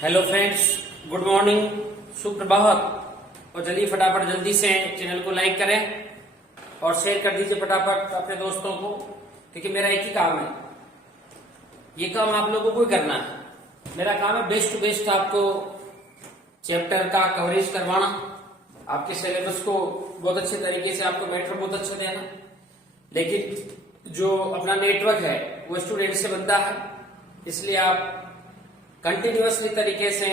Hello friends, good morning, सुप्रभात। और चलिए फटाफट जल्दी से चैनल को लाइक करें और शेयर कर दीजिए फटाफट अपने दोस्तों को, क्योंकि मेरा एक ही काम है, ये काम आप लोगों को ही करना है। मेरा काम है बेस्ट टू बेस्ट आपको चैप्टर का कवरेज करवाना, आपके सिलेबस को बहुत अच्छे तरीके से आपको मैटर बहुत अच्छा देना। लेकिन जो अपना नेटवर्क है वो स्टूडेंट से बनता है, इसलिए आप कंटिन्यूअसली तरीके से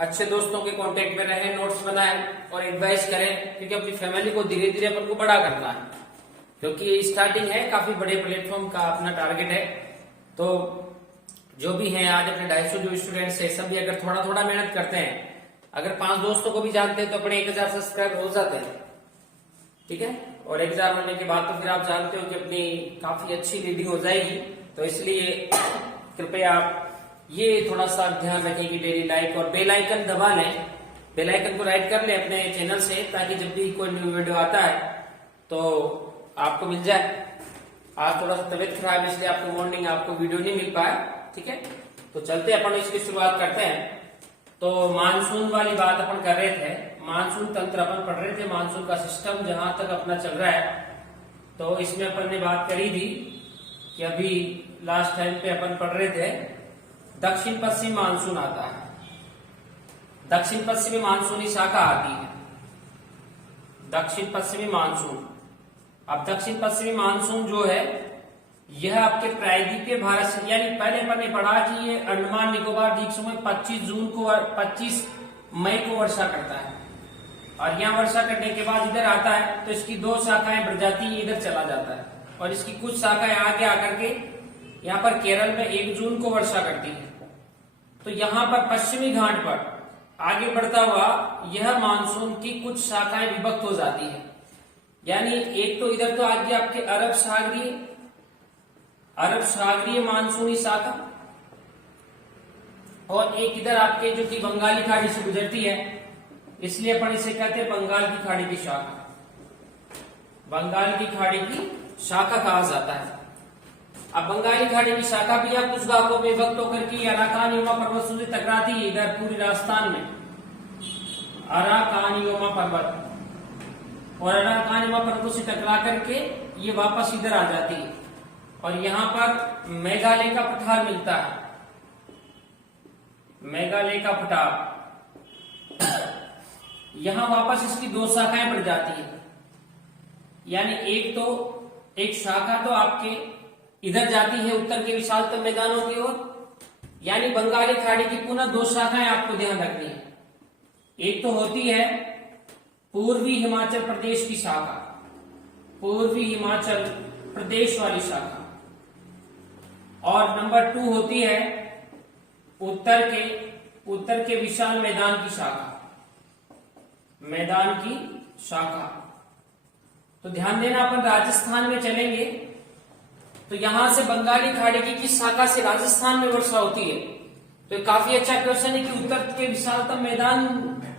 अच्छे दोस्तों के कांटेक्ट में रहें, नोट्स बनाएं और एडवाइस करें, क्योंकि अपनी फैमिली को धीरे धीरे अपन को बड़ा करना है, क्योंकि स्टार्टिंग है, काफी बड़े प्लेटफॉर्म का अपना टारगेट है। तो जो भी है आज अपने 250 जो स्टूडेंट्स है, सभी अगर थोड़ा थोड़ा मेहनत करते हैं, अगर 5 दोस्तों को भी जानते हैं तो अपने 1000 सब्सक्राइबर हो जाते हैं, ठीक है। और 1000 होने के बाद तो फिर आप जानते हो कि अपनी काफी अच्छी रीडिंग हो जाएगी। तो इसलिए कृपया आप ये थोड़ा सा ध्यान रखें कि डेली लाइक और बेल आइकन दबा लें, बेल आइकन को राइट कर लें अपने चैनल से, ताकि जब भी कोई न्यू वीडियो आता है तो आपको मिल जाए। आज थोड़ा सा तबीयत खराब है, इसलिए आपको मॉर्निंग आपको वीडियो नहीं मिल पाया, ठीक है। तो चलते अपन इसकी शुरुआत करते हैं। तो मानसून वाली बात अपन कर रहे थे, मानसून तंत्र अपन पढ़ रहे थे, मानसून का सिस्टम जहां तक अपना चल रहा है। तो इसमें अपन ने बात करी थी कि अभी लास्ट टाइम पे अपन पढ़ रहे थे दक्षिण पश्चिम मानसून आता है, दक्षिण पश्चिमी मानसूनी शाखा आती है, दक्षिण पश्चिमी मानसून। अब दक्षिण पश्चिमी मानसून जो है यह आपके प्रायद्वीपीय भारत से, यानी पहले अपन ने पढ़ा कि ये अंडमान निकोबार द्वीप समूह में 25 मई को वर्षा करता है, और यहाँ वर्षा करने के बाद इधर आता है तो इसकी 2 शाखाएं बढ़ जाती है, इधर चला जाता है, और इसकी कुछ शाखाएं आगे आकर के यहाँ पर केरल में 1 जून को वर्षा करती है। तो यहाँ पर पश्चिमी घाट पर आगे बढ़ता हुआ यह मानसून की कुछ शाखाएं विभक्त हो जाती है, यानी एक तो इधर तो आगे आपके अरब सागरीय मानसूनी शाखा, और एक इधर आपके जो कि बंगाली खाड़ी से गुजरती है, इसलिए अपन इसे कहते हैं बंगाल की खाड़ी की शाखा, बंगाल की खाड़ी की शाखा कहा जाता है। अब बंगाली खाड़ी की शाखा भी आप कुछ भागों में विभक्त होकर के अराकानियोमा पर्वत से टकराती है, इधर पूरी राजस्थान में अराकानियोमा पर्वत, और अराकानियोमा पर्वतों से टकरा करके ये वापस इधर आ जाती है, और यहाँ पर मेघालय का पठार मिलता है, मेघालय का पठार। यहाँ वापस इसकी 2 शाखाएं बढ़ जाती है, यानी एक शाखा तो आपके इधर जाती है उत्तर के विशालतम मैदानों की ओर, यानी बंगाली खाड़ी की पुनः 2 शाखाएं आपको ध्यान रखनी है। एक तो होती है पूर्वी हिमाचल प्रदेश की शाखा, पूर्वी हिमाचल प्रदेश वाली शाखा, और नंबर 2 होती है उत्तर के विशाल मैदान की शाखा, मैदान की शाखा। तो ध्यान देना, अपन राजस्थान में चलेंगे तो यहां से बंगाली खाड़ी की किस शाखा से राजस्थान में वर्षा होती है, तो काफी अच्छा क्वेश्चन है कि उत्तर के विशालतम मैदान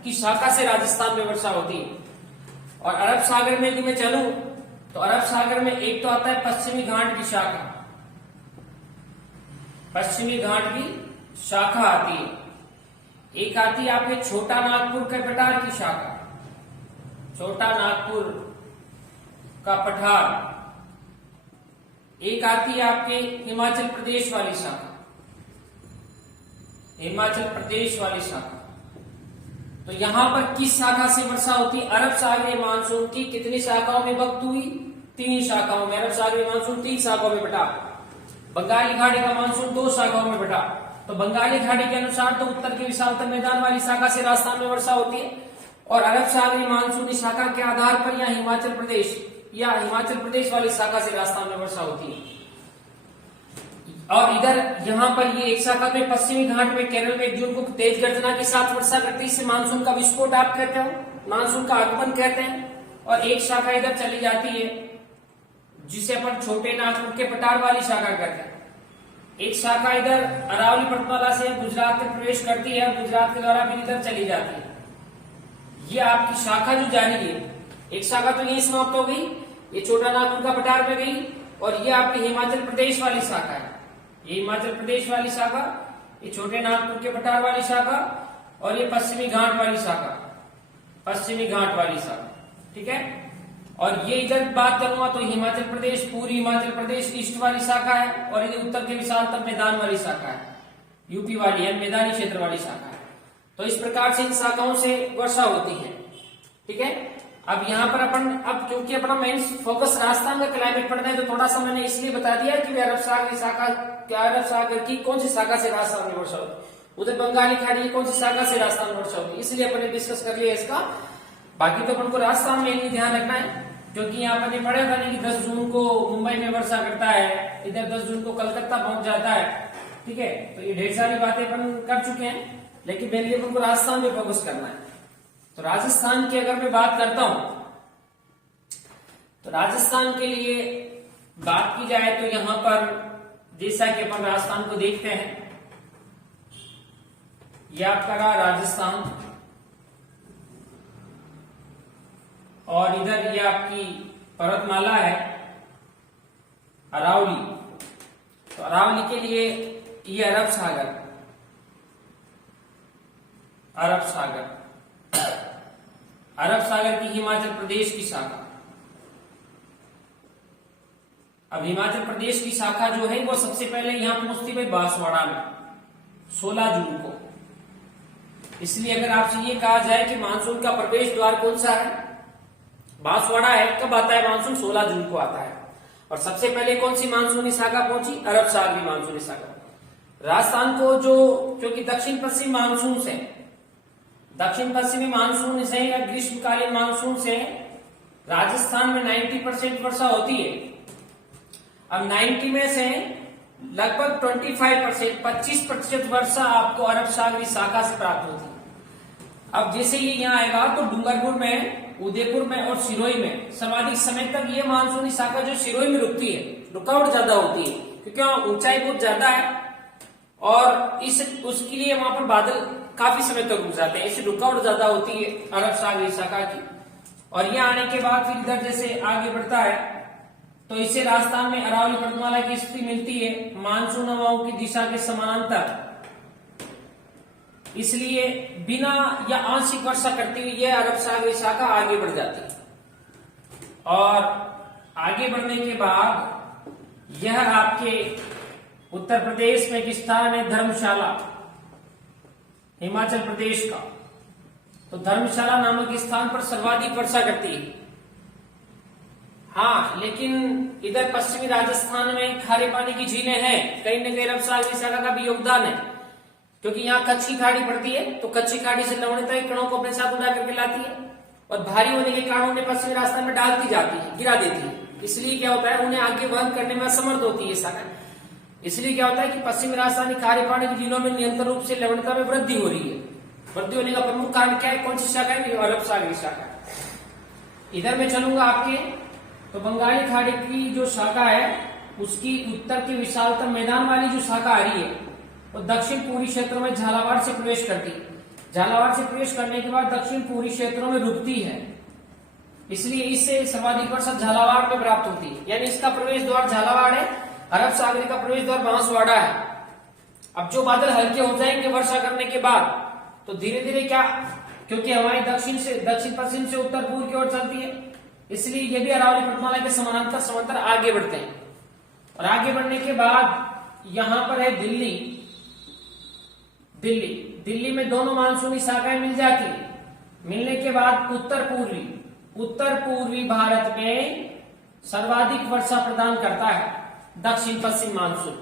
की शाखा से राजस्थान में वर्षा होती है। और अरब सागर में यदि मैं चलूं तो अरब सागर में एक तो आता है पश्चिमी घाट की शाखा, पश्चिमी घाट की शाखा आती है, एक आती है आपके छोटा नागपुर के पठार की शाखा, छोटा नागपुर का पठार, एक आती है आपके हिमाचल प्रदेश वाली शाखा, हिमाचल प्रदेश वाली शाखा। तो यहां पर किस शाखा से वर्षा होती है? अरब सागरीय मानसून की कितनी शाखाओं में विभक्त हुई? 3 शाखाओं में। अरब सागरीय मानसून 3 शाखाओं में बटा, बंगाली खाड़ी का मानसून 2 शाखाओं में बटा। तो बंगाली खाड़ी के अनुसार तो उत्तर के विशालतम मैदान वाली शाखा से राजस्थान में वर्षा होती है, और अरब सागरीय मानसूनी शाखा के आधार पर यहाँ हिमाचल प्रदेश वाली शाखा से राजस्थान में वर्षा होती है। और इधर यहाँ पर ये एक शाखा में पश्चिमी घाट में केरल में 1 जून को तेज गर्जना के साथ वर्षा करती है, इसे मानसून का विस्फोट आप कहते हो, मानसून का आगमन कहते हैं। और एक शाखा इधर चली जाती है जिसे अपन छोटे नागपुर के पठार वाली शाखा कहते हैं। एक शाखा इधर अरावली पर्वतमाला से गुजरात में प्रवेश करती है और गुजरात के द्वारा फिर इधर चली जाती है। ये आपकी शाखा जो जारी है, एक शाखा तो यही समाप्त हो गई, ये छोटा नागपुर का पठार में गई, और ये आपकी हिमाचल प्रदेश वाली शाखा है, ये हिमाचल प्रदेश वाली शाखा ये छोटे नागपुर के पठार वाली शाखा और ये पश्चिमी घाट वाली शाखा, पश्चिमी घाट वाली शाखा, ठीक है। और ये इधर बात करूंगा तो हिमाचल प्रदेश, पूरी हिमाचल प्रदेश ईस्ट वाली शाखा है और ये उत्तर के विशालतम मैदान वाली शाखा है, यूपी वाली है, मैदानी क्षेत्र वाली शाखा है। तो इस प्रकार से इन शाखाओं से वर्षा होती है, ठीक है। अब यहाँ पर अब क्योंकि अपना मेन फोकस राजस्थान का क्लाइमेट पढ़ना है तो थोड़ा सा मैंने इसलिए बता दिया कि अरब सागर शाखा, क्या अरब सागर की कौन सी शाखा से राजस्थान में वर्षा होती है, उधर बंगाली खाड़ी की कौन सी शाखा से राजस्थान में वर्षा होती है, इसलिए अपने डिस्कस कर लिया इसका। बाकी तो अपन को राजस्थान में ही ध्यान रखना है, क्योंकि यहाँ पर पढ़े था कि 10 जून को मुंबई में वर्षा करता है, इधर 10 जून को कलकत्ता पहुंच जाता है, ठीक है। तो ये ढेर सारी बातें अपन कर चुके हैं, लेकिन मेनली अपन को राजस्थान में फोकस करना है। तो राजस्थान की अगर मैं बात करता हूं तो राजस्थान के लिए बात की जाए तो यहां पर जैसा कि अपन राजस्थान को देखते हैं, यह आपका रहा राजस्थान और इधर ये आपकी पर्वतमाला है अरावली। तो अरावली के लिए ये अरब सागर, अरब सागर, अरब सागर की हिमाचल प्रदेश की शाखा। अब हिमाचल प्रदेश की शाखा जो है वो सबसे पहले यहां पहुंचती है बांसवाड़ा में 16 जून को। इसलिए अगर आपसे ये कहा जाए कि मानसून का प्रवेश द्वार कौन सा है, बांसवाड़ा है, कब आता है मानसून, 16 जून को आता है। और सबसे पहले कौन सी मानसूनी शाखा पहुंची, अरब सागर की मानसूनी शाखा। राजस्थान को जो, क्योंकि दक्षिण पश्चिम मानसून से, दक्षिण पश्चिमी मानसून से या ग्रीष्मकालीन मानसून से राजस्थान में 90% वर्षा होती है। अब 90 में से लगभग 25% वर्षा आपको अरब सागरी शाखा से प्राप्त होती है। अब जैसे ये यहाँ आएगा तो डूंगरपुर में, उदयपुर में और सिरोही में सर्वाधिक समय तक ये मानसूनी शाखा जो सिरोही में रुकती है, रुकावट ज्यादा होती है क्योंकि वहां ऊंचाई बहुत ज्यादा है और उसके लिए वहां पर बादल काफी समय तक रुक जाते हैं, इससे रुकावट ज्यादा होती है अरब सागरी शाखा की। और यहाँ आने के बाद फिर इधर जैसे आगे बढ़ता है तो इससे राजस्थान में अरावली पर्वतमाला की स्थिति मिलती है मानसून हवाओं की दिशा के समानांतर, इसलिए बिना या आंशिक वर्षा करती हुई यह अरब सागरी शाखा आगे बढ़ जाती है। और आगे बढ़ने के बाद यह आपके उत्तर प्रदेश में एक स्थान है धर्मशाला, हिमाचल प्रदेश का। तो धर्मशाला नामक स्थान पर सर्वाधिक वर्षा करती है। हाँ, लेकिन इधर पश्चिमी राजस्थान में खारे पानी की झीलें हैं, कहीं न कहीं अरब सागरी शाखा का भी योगदान है, क्योंकि यहाँ कच्ची खाड़ी पड़ती है तो कच्ची खाड़ी से लवणता के कणों को अपने साथ उड़ा करके लाती है और भारी होने के कारण उन्हें पश्चिमी राजस्थान में डालती जाती है, गिरा देती है। इसलिए क्या होता है, उन्हें आगे वहन करने में असमर्थ होती है शाखा। इसलिए क्या होता है कि पश्चिमी राजस्थानी खारे पानी की झीलों में निरंतर रूप से लवणता में वृद्धि हो रही है। वृद्धि होने का प्रमुख कारण क्या है, कौन सी शाखा है, अरब सागरी शाखा। इधर मैं चलूंगा आपके तो बंगाली खाड़ी की जो शाखा है उसकी उत्तर के विशालतम मैदान वाली जो शाखा आ रही है वो दक्षिण पूर्वी क्षेत्रों में झालावाड़ से प्रवेश करती है। झालावाड़ से प्रवेश करने के बाद दक्षिण पूर्वी क्षेत्रों में रुकती है, इसलिए इससे सर्वाधिक वर्षा झालावाड़ में प्राप्त होती है। यानी इसका प्रवेश द्वार झालावाड़ है, अरब सागरी का प्रवेश द्वार बांसवाड़ा है। अब जो बादल हल्के हो जाएंगे वर्षा करने के बाद तो धीरे धीरे क्या, क्योंकि हवाएं दक्षिण पश्चिम से उत्तर पूर्व की ओर चलती है, इसलिए ये भी अरावली पर्वतमाला के समांतर आगे बढ़ते हैं। और आगे बढ़ने के बाद यहां पर है दिल्ली। दिल्ली में दोनों मानसूनी शाखाएं मिल जाती है। मिलने के बाद उत्तर पूर्वी भारत में सर्वाधिक वर्षा प्रदान करता है दक्षिण पश्चिम मानसून।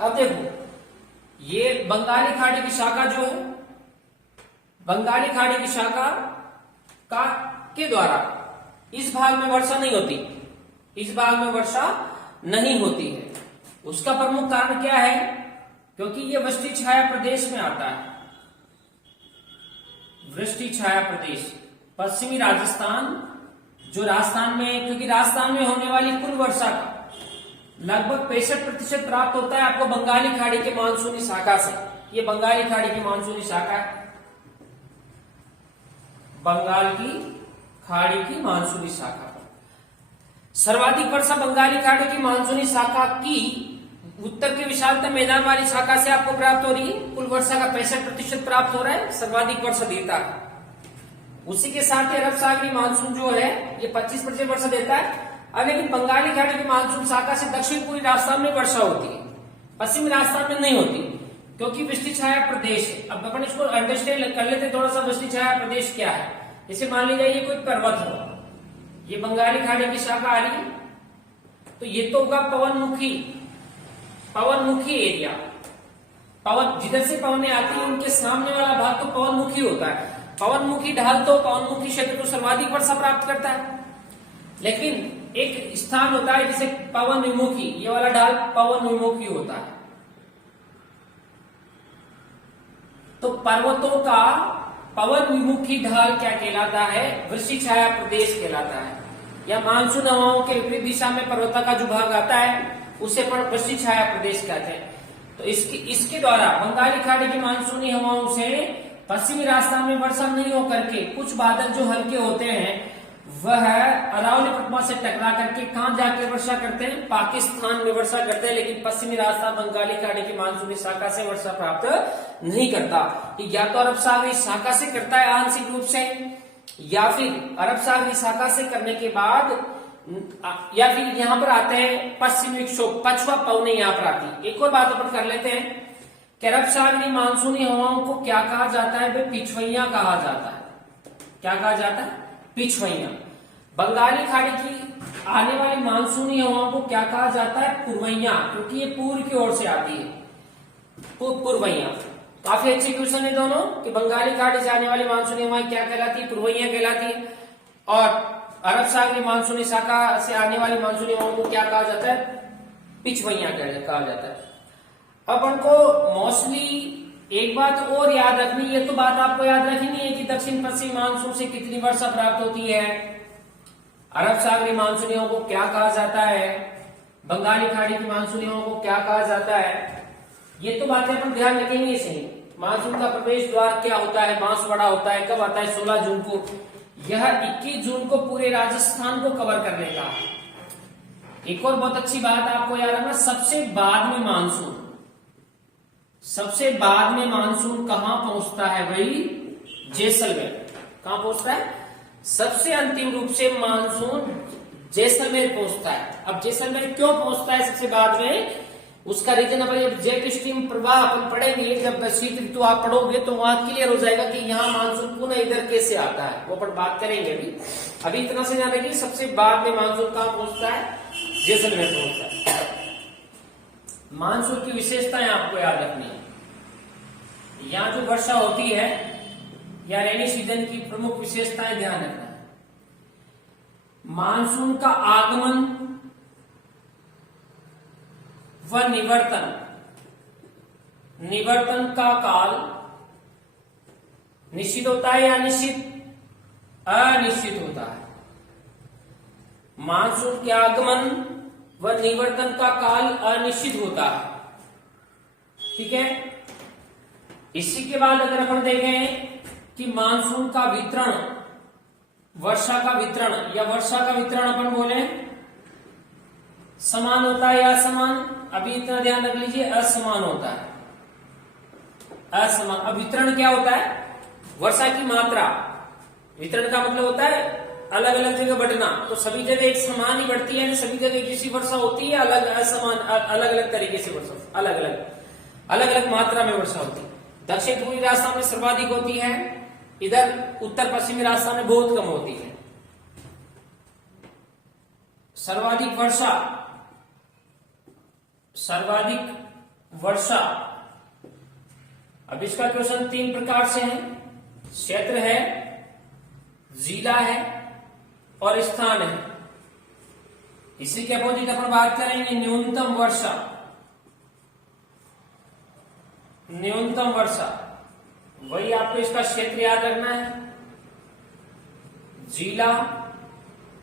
अब देखो, ये बंगाली खाड़ी की शाखा जो है, बंगाली खाड़ी की शाखा के द्वारा इस भाग में वर्षा नहीं होती, इस भाग में वर्षा नहीं होती है। उसका प्रमुख कारण क्या है, क्योंकि ये वृष्टि छाया प्रदेश में आता है। वृष्टि छाया प्रदेश पश्चिमी राजस्थान, जो राजस्थान में, क्योंकि राजस्थान में होने वाली कुल वर्षा का लगभग 65% प्राप्त होता है आपको बंगाली खाड़ी के मानसूनी शाखा से। ये बंगाली खाड़ी की मानसूनी शाखा है, बंगाल की खाड़ी की मानसूनी शाखा। सर्वाधिक वर्षा बंगाली खाड़ी की मानसूनी शाखा की उत्तर की विशालतम मैदान वाली शाखा से आपको प्राप्त हो रही है। कुल वर्षा का 65% प्राप्त हो रहा है, सर्वाधिक वर्षा देता है। उसी के साथ ही अरब सागरी मानसून जो है ये 25% वर्षा देता है। अब लेकिन बंगाली खाड़ी की मानसून शाखा से दक्षिण पूर्वी राजस्थान में वर्षा होती है, पश्चिमी राजस्थान में नहीं होती, क्योंकि वृष्टि छाया प्रदेश है। अब अपन इसको अंडरस्टैंड कर लेते थोड़ा सा, वृष्टि छाया प्रदेश क्या है। जैसे मान लीजिए ये कोई पर्वत हो, ये बंगाली खाड़ी की शाखा आ रही है, तो ये तो होगा पवनमुखी एरिया। पवन जिधर से पवनें आती है उनके सामने वाला भाग तो पवनमुखी होता है। पवनमुखी ढाल तो पवनमुखी क्षेत्र को सर्वाधिक वर्षा प्राप्त करता है। लेकिन एक स्थान होता है जिसे पवन विमुखी, ये वाला ढाल पवन विमुखी होता है। तो पर्वतों का पवन विमुखी ढाल क्या कहलाता है? वृष्टि छाया प्रदेश कहलाता है। या मानसून हवाओं के विपरीत दिशा में पर्वत का जो भाग आता है उसे वृष्टि छाया प्रदेश कहते हैं। तो इसके द्वारा बंगाली खाड़ी की मानसूनी हवाओं से पश्चिमी राजस्थान में वर्षा नहीं होकर के कुछ बादल जो हल्के होते हैं वह अरावली पटमा से टकरा करके कहां जाके वर्षा करते हैं? पाकिस्तान में वर्षा करते हैं। लेकिन पश्चिमी राजस्थान बंगाली खाड़ी की मानसूनी शाखा से वर्षा प्राप्त नहीं करता। या तो अरब सागरी शाखा से करता है आंशिक रूप से, या फिर अरब सागरी शाखा से करने के बाद, या फिर यहाँ पर आते हैं पश्चिमी विक्षोभ, पछुआ पवने यहाँ पर आती है। एक और बात अपन कर लेते हैं कि अरब सागरी मानसूनी हवाओं को क्या कहा जाता है? वे पिछवैया कहा जाता है। क्या कहा जाता है? पिछवैया। बंगाली खाड़ी की आने वाली मानसूनी हवाओं को क्या कहा जाता है? पूर्वैया, क्योंकि ये पूर्व की ओर से आती है, पूर्वैया। काफी अच्छे क्वेश्चन है दोनों कि बंगाली खाड़ी से आने वाली मानसूनी हवाएं क्या कहलाती है? पूर्वैया कहलाती है। और अरब सागरी मानसूनी शाखा से आने वाली मानसूनी हवाओं को क्या कहा जाता है? पिछवैया कहा जाता है। अपन को मोस्टली एक बात और याद रखनी, ये तो बात आपको याद रखनी है कि दक्षिण पश्चिम मानसून से कितनी वर्षा प्राप्त होती है, अरब सागरी मानसूनियों को क्या कहा जाता है, बंगाली खाड़ी की मानसूनियों को क्या कहा जाता है, ये तो बातें अपन ध्यान रखेंगे सही। मानसून का प्रवेश द्वार क्या होता है, बांसवाड़ा होता है, कब आता है? 16 जून को। यह 21 जून को पूरे राजस्थान को कवर करने का। एक और बहुत अच्छी बात आपको याद रखना, सबसे बाद में मानसून कहां पहुंचता है? वही जैसलमेर। कहां पहुंचता है? सबसे अंतिम रूप से मानसून जैसलमेर पहुंचता है। अब जैसलमेर क्यों पहुंचता है सबसे बाद में? उसका रीजन अपन जेट स्ट्रीम प्रवाह अपन पढ़ेंगे, जब शीत ऋतु आप पढ़ोगे तो वहां क्लियर हो जाएगा कि यहाँ मानसून पुनः इधर कैसे आता है, वो अपन बात करेंगे। अभी इतना से जान रखिए, सबसे बाद में मानसून कहां पहुंचता है? जैसलमेर पहुंचता है। मानसून की विशेषताएं आपको याद रखनी है। यहाँ जो वर्षा होती है या रेनी सीजन की प्रमुख विशेषताएं ध्यान रखना है। मानसून का आगमन व निवर्तन का काल निश्चित होता है या अनिश्चित होता है। मानसून के आगमन व निवर्तन का काल अनिश्चित होता है, ठीक है। इसी के बाद अगर अपन देखें कि मानसून का वितरण, वर्षा का वितरण अपन बोले समान होता है या असमान? अभी इतना ध्यान रख लीजिए, असमान होता है, असमान। अब वितरण क्या होता है? वर्षा की मात्रा। वितरण का मतलब होता है अलग अलग जगह बढ़ना, तो सभी जगह एक समान ही बढ़ती है, सभी जगह जैसी वर्षा होती है, अलग अलग तरीके से वर्षा, अलग अलग मात्रा में वर्षा होती है। दक्षिण पूर्वी राजस्थान में सर्वाधिक होती है, इधर उत्तर पश्चिमी राजस्थान में बहुत कम होती है। सर्वाधिक वर्षा। अब इसका क्वेश्चन 3 प्रकार से है, क्षेत्र है, जिला है और स्थान है। इसी के अपोजिट अपन बात करेंगे न्यूनतम वर्षा। वही आपको इसका क्षेत्र याद रखना है, जिला,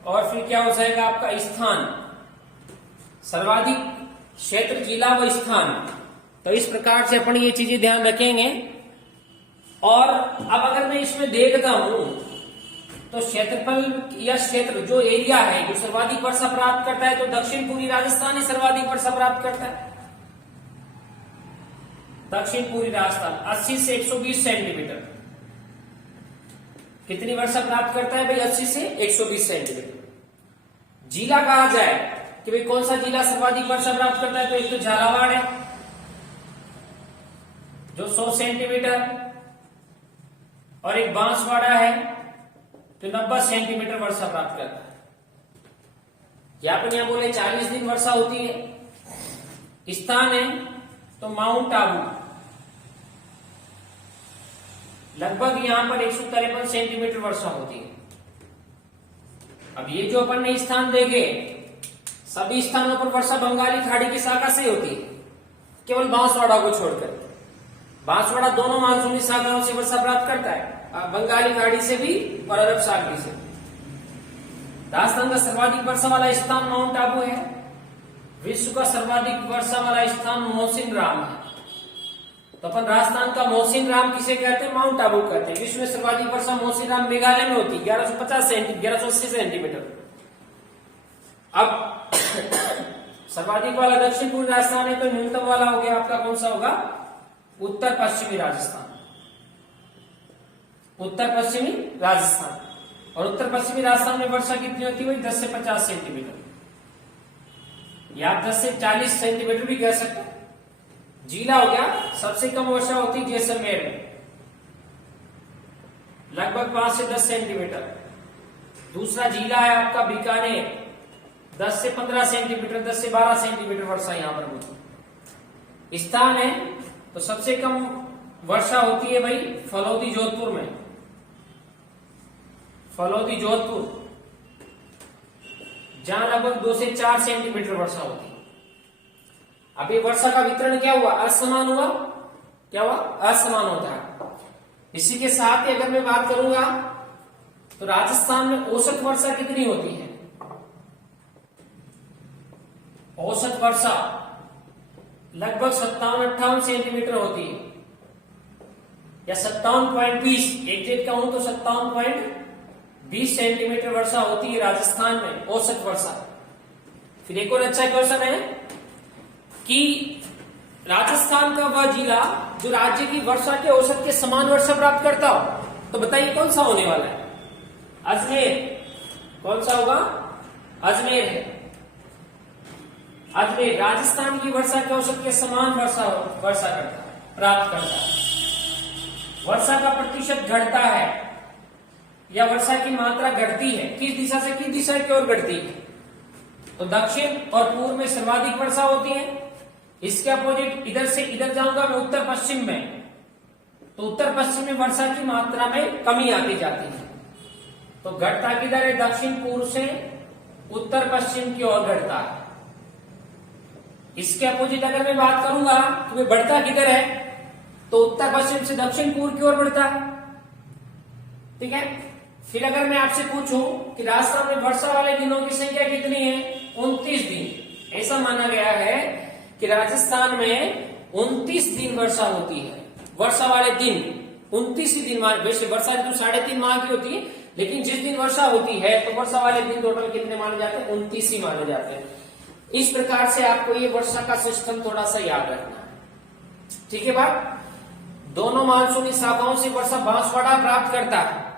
और फिर क्या हो जाएगा आपका स्थान। सर्वाधिक क्षेत्र, जिला व स्थान। तो इस प्रकार से अपन ये चीजें ध्यान रखेंगे। और अब अगर मैं इसमें देखता हूं तो क्षेत्रफल या क्षेत्र जो एरिया है, जो सर्वाधिक वर्षा प्राप्त करता है, तो दक्षिण पूर्वी राजस्थान ही सर्वाधिक वर्षा प्राप्त करता है। दक्षिण पूर्वी राजस्थान 80 से 120 सेंटीमीटर। कितनी वर्षा प्राप्त करता है भाई? 80 से 120 सेंटीमीटर। जिला कहा जाए कि भाई कौन सा जिला सर्वाधिक वर्षा प्राप्त करता है, तो एक तो झालावाड़ है जो 100 सेंटीमीटर, और एक बांसवाड़ा है जो 90 सेंटीमीटर वर्षा प्राप्त करता है। या अपन यहां बोले 40 दिन वर्षा होती है। स्थान है तो माउंट आबू, लगभग यहां पर 153 सेंटीमीटर वर्षा होती है। अब ये जो अपन ने स्थान देखे, सभी स्थानों पर वर्षा बंगाली खाड़ी की शाखा से होती है, केवल बांसवाड़ा को छोड़कर। बांसवाड़ा दोनों मानसूनी शाखाओं से वर्षा प्राप्त करता है, बंगाली खाड़ी से भी और अरब सागरी से। राजस्थान का सर्वाधिक वर्षा वाला स्थान माउंट आबू है। विश्व का सर्वाधिक वर्षा वाला स्थान मोहसिन राम है। तो अपन राजस्थान का मोहसिन राम किसे कहते हैं? माउंट आबू कहते हैं। विश्व में सर्वाधिक वर्षा मोहसिन राम मेघालय में होती है, 1180 सेंटीमीटर। अब सर्वाधिक वाला दक्षिण पूर्वी राजस्थान है, तो न्यूनतम वाला हो गया आपका कौन सा होगा? उत्तर पश्चिमी राजस्थान। उत्तर पश्चिमी राजस्थान। और उत्तर पश्चिमी राजस्थान में वर्षा कितनी होती है? 10 से 50 सेंटीमीटर, या 10 से 40 सेंटीमीटर भी कह सकते हैं। जिला हो गया, सबसे कम वर्षा होती है जैसलमेर में, लगभग 5 से 10 सेंटीमीटर। दूसरा जिला है आपका बीकानेर, 10 से 15 सेंटीमीटर, 10 से 12 सेंटीमीटर वर्षा यहां पर होती है। स्थान है तो सबसे कम वर्षा होती है भाई फलौदी जोधपुर में। फलौदी जोधपुर, जहां लगभग 2 से 4 सेंटीमीटर वर्षा होती है। अब ये वर्षा का वितरण क्या हुआ? असमान हुआ। क्या हुआ? असमान होता है। इसी के साथ ही अगर मैं बात करूंगा तो राजस्थान में औसत वर्षा कितनी होती है? औसत वर्षा लगभग 57-58 सेंटीमीटर होती है, या 57.20, एग्जैक्ट कहूं तो 57.20 सेंटीमीटर वर्षा होती है राजस्थान में, औसत वर्षा। फिर एक और अच्छा क्वेश्चन है कि राजस्थान का वह जिला जो राज्य की वर्षा के औसत के समान वर्षा प्राप्त करता हो, तो बताइए कौन सा होने वाला है? अजमेर। कौन सा होगा? अजमेर है। अजमेर राजस्थान की वर्षा के औसत के समान वर्षा करता है, प्राप्त करता है। वर्षा का प्रतिशत घटता है या वर्षा की मात्रा घटती है, किस दिशा से किस दिशा की ओर घटती है? तो दक्षिण और पूर्व में सर्वाधिक वर्षा होती है। इसके अपोजिट इधर से इधर जाऊंगा मैं उत्तर पश्चिम में, तो उत्तर पश्चिम में वर्षा की मात्रा में कमी आती जाती है। तो घटता किधर है? दक्षिण पूर्व से उत्तर पश्चिम की ओर घटता है। इसके अपोजिट अगर मैं बात करूंगा तो वे बढ़ता किधर है? तो उत्तर पश्चिम से दक्षिण पूर्व की ओर बढ़ता है। ठीक है। फिर अगर मैं आपसे पूछूं कि राजस्थान में वर्षा वाले दिनों की संख्या कितनी है? 29 दिन। ऐसा माना गया है कि राजस्थान में 29 दिन वर्षा होती है। वर्षा वाले दिन 29 ही दिन। वैसे वर्षा ऋतु 3.5 माह की होती है, लेकिन जिस दिन वर्षा होती है तो वर्षा वाले दिन टोटल कितने माने जाते हैं? 29 ही माने जाते हैं। इस प्रकार से आपको ये वर्षा का सिस्टम थोड़ा सा याद रखना है। ठीक है बात। दोनों मानसूनी शाखाओं से वर्षा बांसवाड़ा प्राप्त करता है।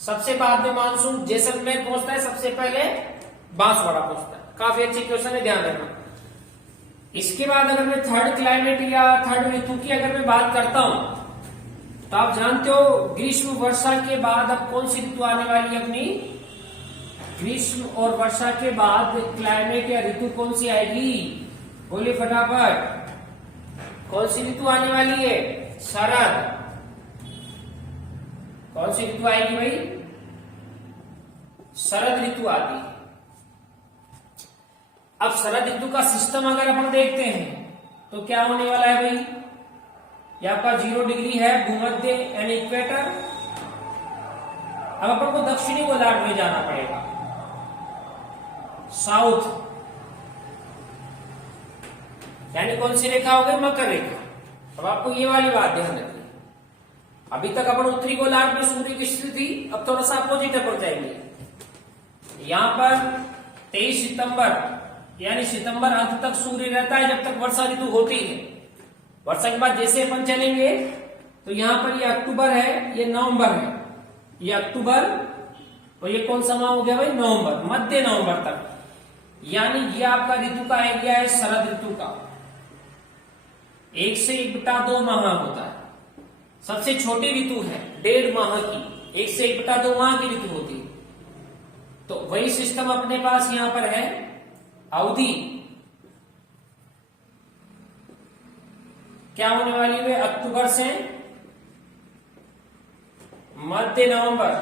सबसे बाद में मानसून जैसलमेर पहुंचता है, सबसे पहले बांसवाड़ा पहुंचता है। काफी अच्छी क्वेश्चन है, ध्यान रखना। इसके बाद अगर मैं थर्ड क्लाइमेट या थर्ड ऋतु की अगर मैं बात करता हूं तो आप जानते हो ग्रीष्म वर्षा के बाद अब कौन सी ऋतु आने वाली है अपनी? ग्रीष्म और वर्षा के बाद क्लाइमेट या ऋतु कौन सी आएगी? बोलिए फटाफट। कौन सी ऋतु आने वाली है? शरद। कौन सी ऋतु आएगी भाई? शरद ऋतु आती है। अब शरद ऋतु का सिस्टम अगर अपन देखते हैं तो क्या होने वाला है भाई? ये आपका 0 डिग्री है भूमध्य यानी इक्वेटर। अब अपन को दक्षिणी गोलार्ध में जाना पड़ेगा, साउथ, यानी कौन सी रेखा हो गई? मकर रेखा। अब आपको ये वाली बात ध्यान रखनी। अभी तक अपन उत्तरी गोलार्ध में सूर्य की स्थिति थी, अब थोड़ा सा अपोजिट पर जाएंगे। यहां पर 23 सितंबर यानी सितंबर अंत तक सूर्य रहता है जब तक वर्षा ऋतु होती है। वर्षा के बाद जैसे अपन चलेंगे तो यहाँ पर ये अक्टूबर है, ये नवंबर है, ये अक्टूबर और ये कौन सा माह हो गया भाई, नवंबर, मध्य नवंबर तक। यानी ये आपका ऋतु का एरिया है शरद ऋतु का। 1 से 1/2 माह होता है। सबसे छोटी ऋतु है 1.5 माह की, 1 से 1/2 माह की ऋतु होती है। तो वही सिस्टम अपने पास यहां पर है। अवधि क्या होने वाली है, अक्टूबर से मध्य नवंबर,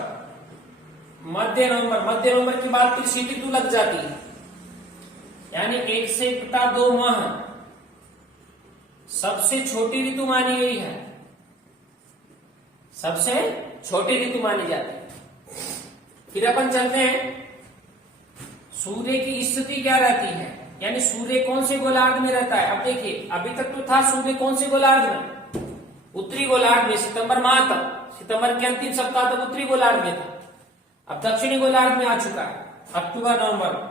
मध्य नवंबर के बाद फिर शीत ऋतु लग जाती है। यानी 1 से 1/2 माह सबसे छोटी ऋतु मानी गई है, सबसे छोटी ऋतु मानी जाती है। फिर अपन चलते हैं, सूर्य की स्थिति क्या रहती है, यानी सूर्य कौन से गोलार्ध में रहता है। अब देखिए, अभी तक तो था सूर्य कौन से गोलार्ध में, उत्तरी गोलार्ध में, सितंबर माह तक, सितंबर के अंतिम सप्ताह तक उत्तरी गोलार्ध में था। अब दक्षिणी गोलार्ध में आ चुका है, अक्टूबर नवंबर।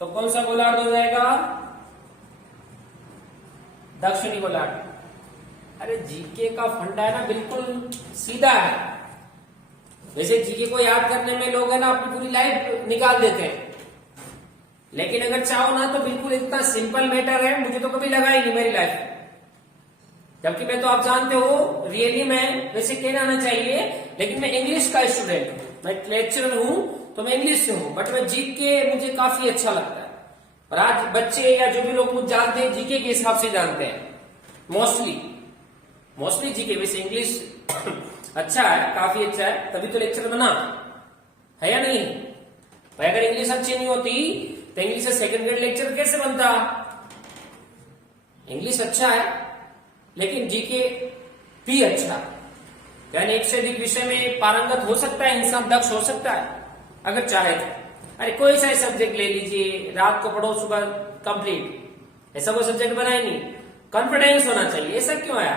तो कौन सा गोलार्ध हो जाएगा, दक्षिणी गोलार्ध। अरे जीके का फंडा है ना, बिल्कुल सीधा है। वैसे जीके को याद करने में लोग है ना अपनी पूरी लाइफ निकाल देते हैं, लेकिन अगर चाहो ना तो बिल्कुल इतना सिंपल मैटर है। मुझे तो कभी लगा ही नहीं मेरी लाइफ, जबकि मैं तो आप जानते हो रियली में वैसे कहना ना चाहिए, लेकिन मैं इंग्लिश का स्टूडेंट हूं, मैं लेक्चरर हूं तो मैं इंग्लिश से हूं, बट मैं जीके मुझे काफी अच्छा लगता है। और आज बच्चे या जो भी लोग मुझे जानते हैं जीके के हिसाब से जानते हैं, मोस्टली जीके। वैसे इंग्लिश अच्छा है, काफी अच्छा है, तभी तो लेक्चर बना है या नहीं। भाई अगर इंग्लिश अच्छी नहीं होती तो इंग्लिश से सेकंड ग्रेड लेक्चर कैसे बनता। इंग्लिश अच्छा है लेकिन जीके भी अच्छा, यानी 1 से अधिक विषय में पारंगत हो सकता है इंसान, दक्ष हो सकता है अगर चाहे तो। अरे कोई सा सब्जेक्ट ले लीजिए, रात को पढ़ो सुबह कंप्लीट, ऐसा कोई सब्जेक्ट बना ही नहीं। कॉन्फिडेंस होना चाहिए। ऐसा क्यों है,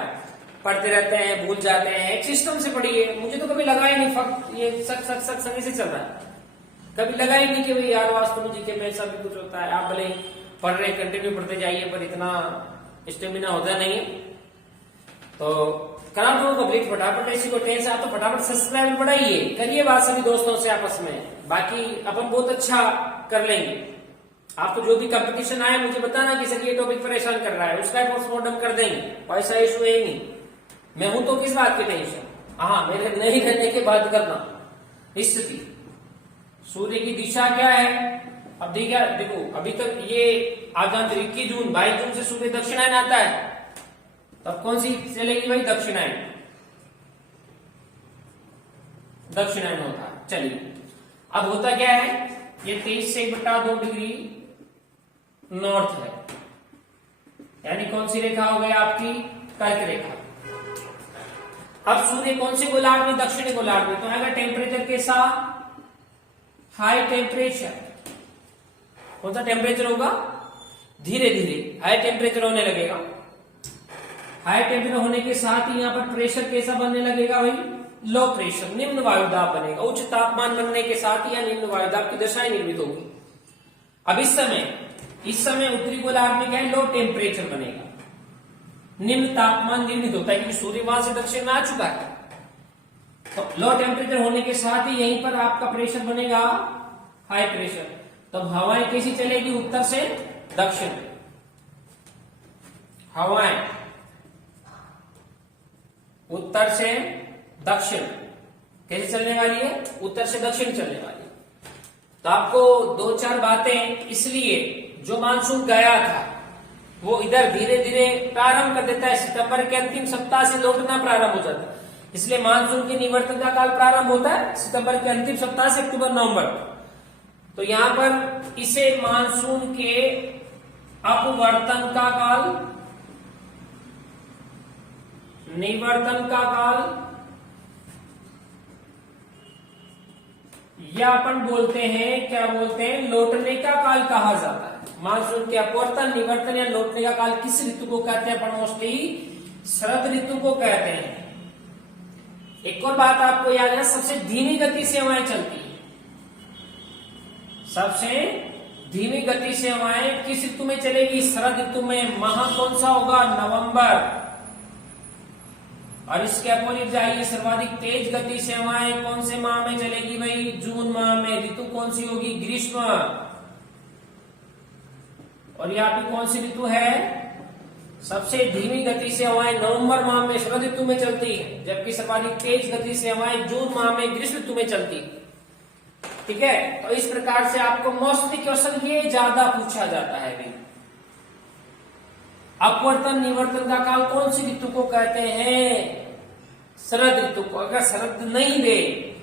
पढ़ते रहते हैं भूल जाते हैं, एक सिस्टम से पढ़िए। मुझे तो कभी लगा ही नहीं फक्त ये सक संग से चल रहा है, कभी लगा ही नहीं कि भाई यार वास्तव में जीके में ऐसा भी कुछ होता है। आप भले पढ़ रहे कंटिन्यू पढ़ते जाइए, पर इतना स्टेमिना होता नहीं है। तो करा दो कंप्लीट फटाफट, ऐसी को टेंशन आप तो फटाफट सब्सक्राइब बढ़ाइए, करिए बात सभी दोस्तों से आपस में, बाकी अपन बहुत अच्छा कर लेंगे। आपको जो भी कंपटीशन आए मुझे बताना कि सर ये टॉपिक परेशान कर रहा है, उसका पोस्टमार्टम कर देंगे, पैसा इशू है नहीं। मैं हूं तो किस बात की टेंशन, हाँ मेरे नहीं रहने के बाद करना। स्थिति सूर्य की दिशा क्या है, अब देखो अभी तक ये आज 21 जून, 22 जून से सूर्य दक्षिणायन आता है, तब कौन सी चलेगी भाई, दक्षिणायन, दक्षिणायन होता है। चलिए अब होता क्या है, ये 23 से 1/2 डिग्री नॉर्थ है, यानी कौन सी रेखा हो गई आपकी, कर्क रेखा। अब सूर्य कौन से गोलार्ध में, दक्षिणी गोलार्ध में, तो अगर टेम्परेचर के साथ हाई टेम्परेचर, कौन सा टेम्परेचर होगा, धीरे धीरे हाई टेम्परेचर होने लगेगा। हाई टेम्परेचर होने के साथ ही यहाँ पर प्रेशर कैसा बनने लगेगा भाई, लो प्रेशर, निम्न वायुदाब बनेगा। उच्च तापमान बनने के साथ ही निम्न वायुदाब की दशाएं निर्मित होगी। अब इस समय उत्तरी गोलार्ध में क्या है, लो टेम्परेचर बनेगा, निम्न तापमान निर्मित होता है, क्योंकि सूर्य वहां से दक्षिण में आ चुका है। तो लो टेम्परेचर होने के साथ ही यहीं पर आपका प्रेशर बनेगा हाई प्रेशर। तब हवाएं कैसी चलेगी, उत्तर से दक्षिण, हवाएं उत्तर से दक्षिण कैसे चलने वाली है, उत्तर से दक्षिण चलने वाली है। तो आपको 2-4 बातें, इसलिए जो मानसून गया था वो इधर धीरे धीरे प्रारंभ कर देता है, सितंबर के अंतिम सप्ताह से लौटना प्रारंभ हो जाता है। इसलिए मानसून की निवर्तन का काल प्रारंभ होता है सितंबर के अंतिम सप्ताह से अक्टूबर नवंबर। तो यहां पर इसे मानसून के अपवर्तन का काल, निवर्तन का काल, या अपन बोलते हैं, क्या बोलते हैं, लौटने का काल कहा जाता है। मानसून के अपवर्तन, निवर्तन या लौटने का काल किस ऋतु को कहते हैं, अपन मोस्टली शरद ऋतु को कहते हैं। एक और बात आपको याद है, सबसे धीमी गति से हवाएं चलती है, सबसे धीमी गति से हवाएं किस ऋतु में चलेगी? शरद ऋतु में। माह कौन सा होगा? नवंबर। और इसके अपोजिट जाइए, सर्वाधिक तेज गति से हवाएं कौन से माह में चलेगी भाई? जून माह में। ऋतु कौन सी होगी? ग्रीष्म। और यहाँ पे कौन सी ऋतु है? सबसे धीमी गति से हवाएं नवंबर माह में शरद ऋतु में चलती है, जबकि सर्वाधिक तेज गति से हवाएं जून माह में ग्रीष्म ऋतु में चलती है। ठीक है, तो इस प्रकार से आपको मौसमी क्वेश्चन ये ज्यादा पूछा जाता है भाई। अपवर्तन निवर्तन का काल कौन सी ऋतु को कहते हैं? शरद ऋतु को। अगर शरद नहीं दे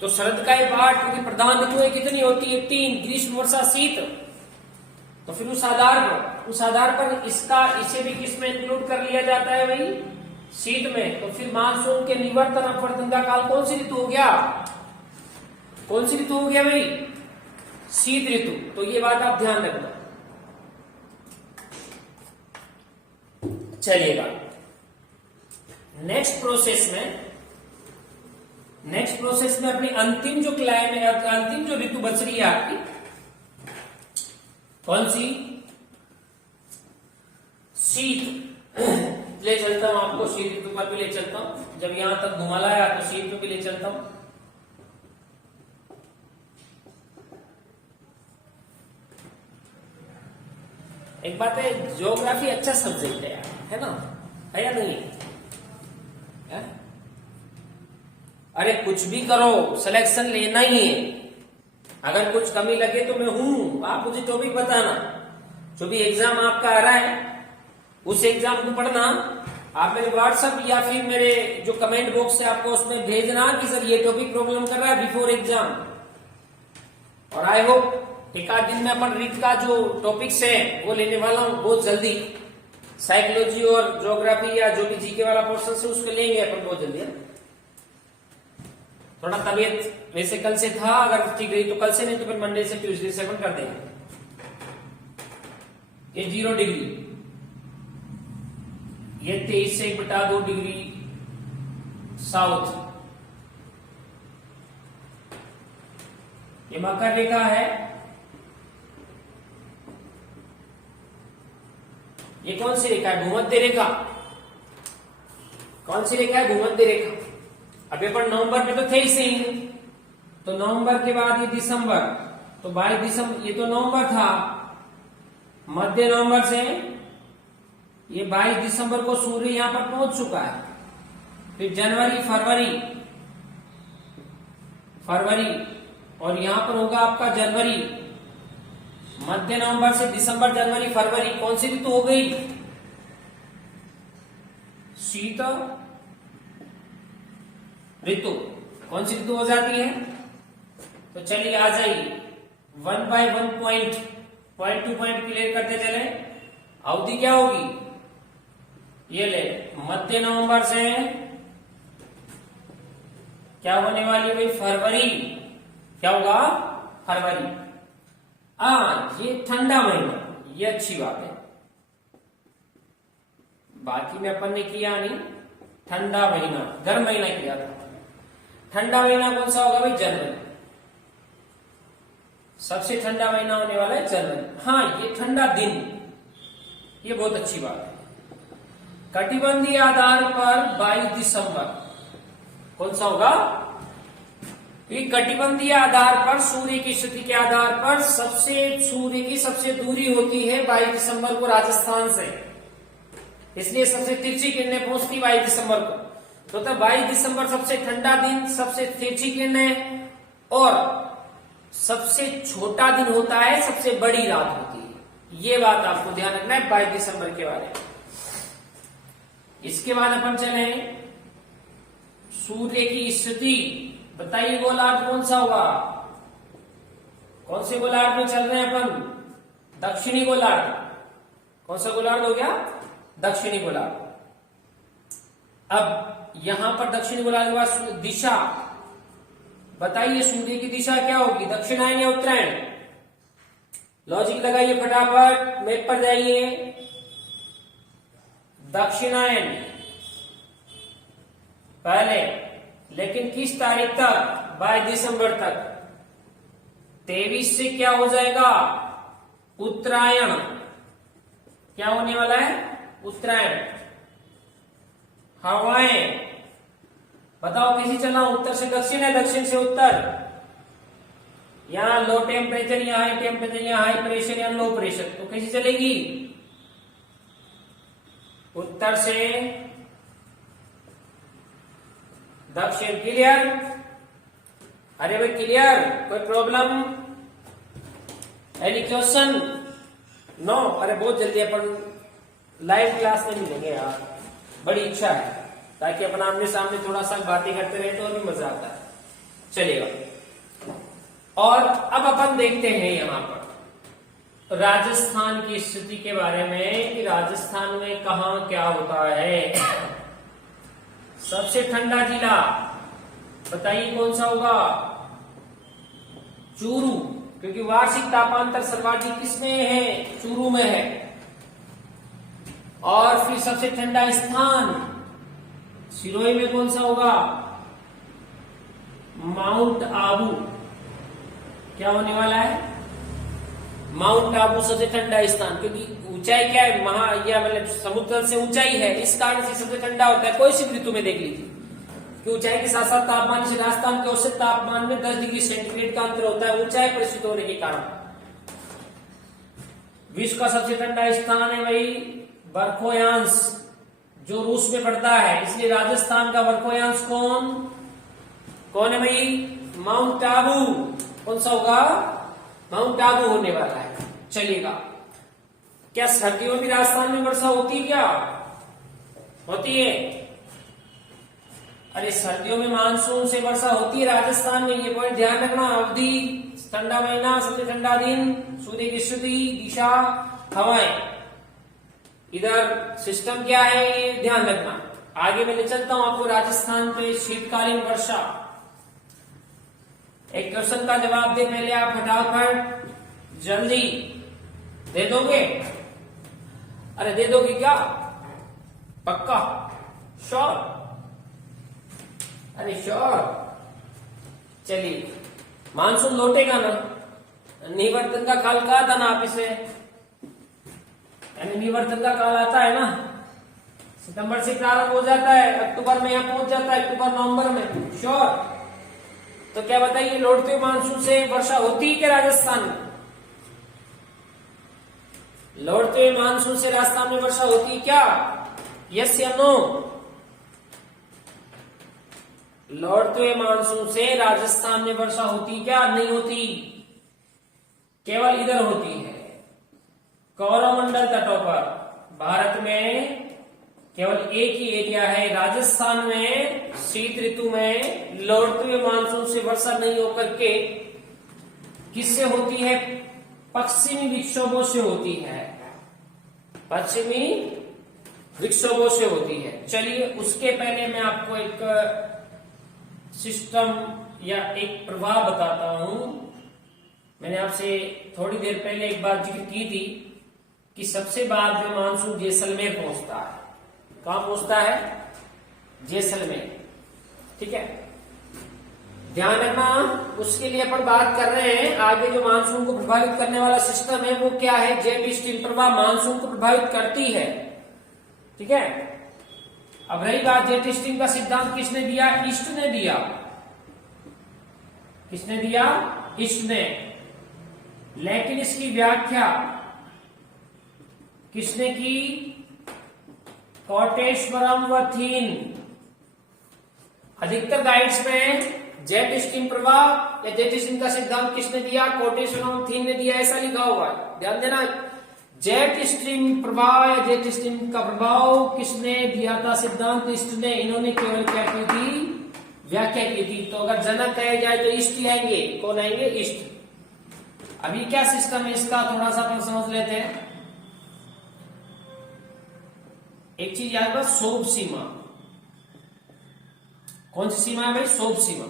तो शरद का एक पार्ट, क्योंकि प्रधान ऋतुएं कितनी होती है? 3, ग्रीष्म वर्षा शीत। तो फिर उस आधार पर इसे भी किस में इंक्लूड कर लिया जाता है भाई? शीत में। तो फिर मानसून के निवर्तन अपवर्तन का काल कौन सी ऋतु हो गया? कौन सी ऋतु हो गया भाई? शीत ऋतु। तो ये बात आप ध्यान रखना। चलिएगा नेक्स्ट प्रोसेस में अपनी अंतिम जो अंतिम जो ऋतु बच रही है आपकी, कौन सी? शीत। ले चलता हूं आपको, शीत ऋतु पर भी ले चलता हूं। जब यहां तक घुमा लाया तो शीत पे भी ले चलता हूं। एक बात है, ज्योग्राफी अच्छा सब्जेक्ट है यार, है ना? है या नहीं है? अरे कुछ भी करो, सिलेक्शन लेना ही है। अगर कुछ कमी लगे तो मैं हूं, आप मुझे तो भी बताना। जो भी एग्जाम आपका आ रहा है उस एग्जाम को पढ़ना। आप मेरे व्हाट्सएप या फिर मेरे जो कमेंट बॉक्स है आपको उसमें भेजना कि सर ये टॉपिक प्रॉब्लम कर रहा है बिफोर एग्जाम। और आई होप एक आध दिन में अपन रीड का जो टॉपिक्स है वो लेने वाला हूं बहुत जल्दी। साइकोलॉजी और ज्योग्राफी या जो भी जीके वाला पोर्शन है उसको लेंगे अपन बहुत जल्दी। थोड़ा तबीयत वैसे कल से था, अगर ठीक रही तो कल से, नहीं तो फिर मंडे से ट्यूसडे से अपन कर देंगे। ये 0 डिग्री, ये 23 से 1/2 डिग्री साउथ, ये मकर रेखा है। ये कौन सी रेखा है? भूमध्य रेखा। कौन सी रेखा है? भूमध्य रेखा। अब अपन नवंबर में तो थे ही सही, तो नवंबर के बाद ये दिसंबर, तो 22 दिसंबर, ये तो नवंबर था। मध्य नवंबर से ये 22 दिसंबर को सूर्य यहां पर पहुंच चुका है। फिर जनवरी, फरवरी और यहां पर होगा आपका जनवरी। मध्य नवंबर से दिसंबर, जनवरी, फरवरी, कौन सी ऋतु हो गई? शीत ऋतु। कौन सी ऋतु हो जाती है? तो चलिए आ जाइए, 1 by 1 point two point clear करते चले। अवधि क्या होगी? ये ले, मध्य नवंबर से क्या होने वाली भाई? फरवरी। क्या होगा? फरवरी। ये ठंडा महीना, ये अच्छी बात है। बाकी में अपन ने किया नहीं, ठंडा महीना, गर्म महीना किया था। ठंडा महीना कौन सा होगा भाई? जनवरी। सबसे ठंडा महीना होने वाला है जनवरी। हाँ, ये ठंडा दिन, ये बहुत अच्छी बात है। कटिबंधीय आधार पर 22 दिसंबर कौन सा होगा? कटिबंधीय आधार पर सूर्य की स्थिति के आधार पर सूर्य की सबसे दूरी होती है 22 दिसंबर को राजस्थान से, इसलिए सबसे तिरछी किरणें पहुंचती 22 दिसंबर को। तो 22 दिसंबर सबसे ठंडा दिन, सबसे तिरछी किरणें और सबसे छोटा दिन होता है, सबसे बड़ी रात होती है। ये बात आपको ध्यान रखना है 22 दिसंबर के बारे में। इसके बाद अपन चले सूर्य की स्थिति। बताइए गोलार्ध कौन सा होगा? कौन से गोलार्ध में चल रहे हैं अपन? दक्षिणी गोलार्ध। कौन सा गोलार्ध हो गया? दक्षिणी गोलार्ध। अब यहां पर दक्षिणी गोलार्ध के बाद दिशा बताइए, सूर्य की दिशा क्या होगी? दक्षिणायन या उत्तरायण? लॉजिक लगाइए फटाफट, मैप पर जाइए। दक्षिणायन पहले, लेकिन किस तारीख तक? 22 दिसंबर तक। 23 से क्या हो जाएगा? उत्तरायण। क्या होने वाला है? उत्तरायण। हवाएं, बताओ कैसी चलना? उत्तर से दक्षिण है, दक्षिण से उत्तर। यहां लो टेम्परेचर, यहां हाई टेम्परेचर, यहां हाई प्रेशर, यहां लो प्रेशर, तो कैसी चलेगी? उत्तर से दक्षिण। क्लियर? अरे भाई क्लियर? कोई प्रॉब्लम? Any question? नो? अरे बहुत जल्दी अपन लाइव क्लास में मिलेंगे यार, बड़ी इच्छा है, ताकि अपन आमने सामने थोड़ा सा बातें करते रहे तो और भी मजा आता है। चलेगा। और अब अपन देखते हैं यहां पर राजस्थान की स्थिति के बारे में कि राजस्थान में कहां क्या होता है। सबसे ठंडा जिला बताइए कौन सा होगा? चूरू, क्योंकि वार्षिक तापांतर सर्वाधिक किसमें है? चूरू में है। और फिर सबसे ठंडा स्थान सिरोही में कौन सा होगा? माउंट आबू। क्या होने वाला है? माउंट आबू सबसे ठंडा स्थान, क्योंकि ऊंचाई क्या है? या मतलब समुद्र से ऊंचाई है, इस कारण से सबसे ठंडा होता है। कोई सी ऋतु में देख लीजिए कि ऊंचाई के साथ साथ तापमान से राजस्थान के औसत तापमान में 10 डिग्री सेंटीग्रेड का अंतर होता है, ऊंचाई पर स्थित होने के कारण। विश्व का सबसे ठंडा स्थान है भाई बर्फोयांश, जो रूस में पड़ता है, इसलिए राजस्थान का बर्फोयांश कौन है भाई? माउंट आबू। कौन सा होगा? माउंट आबू होने वाला है। चलिएगा। क्या सर्दियों में राजस्थान में वर्षा होती है? क्या होती है? अरे सर्दियों में मानसून से वर्षा होती है राजस्थान में, ये पॉइंट ध्यान रखना। अवधि, ठंडा महीना, सबसे ठंडा दिन, सूर्य की स्थिति, दिशा, हवाएं। इधर सिस्टम क्या है ये ध्यान रखना। आगे मैं ले चलता हूं आपको राजस्थान पे शीतकालीन वर्षा। एक क्वेश्चन का जवाब दे पहले आप, फटाफट जल्दी दे दोगे? अरे दे दोगे क्या? पक्का? श्योर? अरे श्योर। चलिए, मानसून लौटेगा ना? निवर्तन का काल कहा था ना आप इसे, यानी निवर्तन का काल आता है ना, सितंबर से प्रारंभ हो जाता है, अक्टूबर में यहां पहुंच जाता है, अक्टूबर नवंबर में। श्योर? तो क्या बताइए, लौटते हुए मानसून से वर्षा होती है क्या राजस्थान में? लौटते हुए मानसून से राजस्थान में वर्षा होती है क्या? यस या नो? लौटते हुए मानसून से राजस्थान में वर्षा होती क्या? नहीं होती, केवल इधर होती है कौरवमंडल तटों पर। भारत में केवल एक ही एरिया है राजस्थान में शीत ऋतु में लौटते हुए मानसून से वर्षा नहीं होकर के किससे होती है? पश्चिमी विक्षोभों से होती है, पश्चिमी विक्षोभों से होती है। चलिए, उसके पहले मैं आपको एक सिस्टम या एक प्रभाव बताता हूं। मैंने आपसे थोड़ी देर पहले एक बार जिक्र की थी कि सबसे बाद में मानसून जैसलमेर पहुंचता है। कहां पहुंचता है? जैसलमेर। ठीक है, ध्यान रखना। उसके लिए अपन बात कर रहे हैं आगे जो मानसून को प्रभावित करने वाला सिस्टम है वो क्या है? जेट स्ट्रीम प्रवाह मानसून को प्रभावित करती है। ठीक है, अब रही बात जेट स्ट्रीम का सिद्धांत किसने दिया? ईस्ट ने दिया। किसने दिया? ईस्ट ने। लेकिन इसकी व्याख्या किसने की? कोटेश्वरम व थीन। अधिकतर गाइड्स में जेट स्ट्रीम प्रवाह या जेट स्ट्रीम का सिद्धांत किसने दिया? कोटेश्वरम थीन ने दिया, ऐसा लिखा हुआ है, ध्यान देना। जेट स्ट्रीम प्रवाह या जेट स्ट्रीम का प्रभाव किसने दिया था सिद्धांत? ईस्ट ने। इन्होंने केवल क्या की थी? व्याख्या की थी। तो अगर जनक कहे जाए तो ईस्ट आएंगे। कौन आएंगे? ईस्ट। अभी क्या सिस्टम है इसका थोड़ा सा अपन समझ लेते हैं। एक चीज याद रखो, शोभ सीमा। कौन सी सीमा है भाई? शोभ सीमा।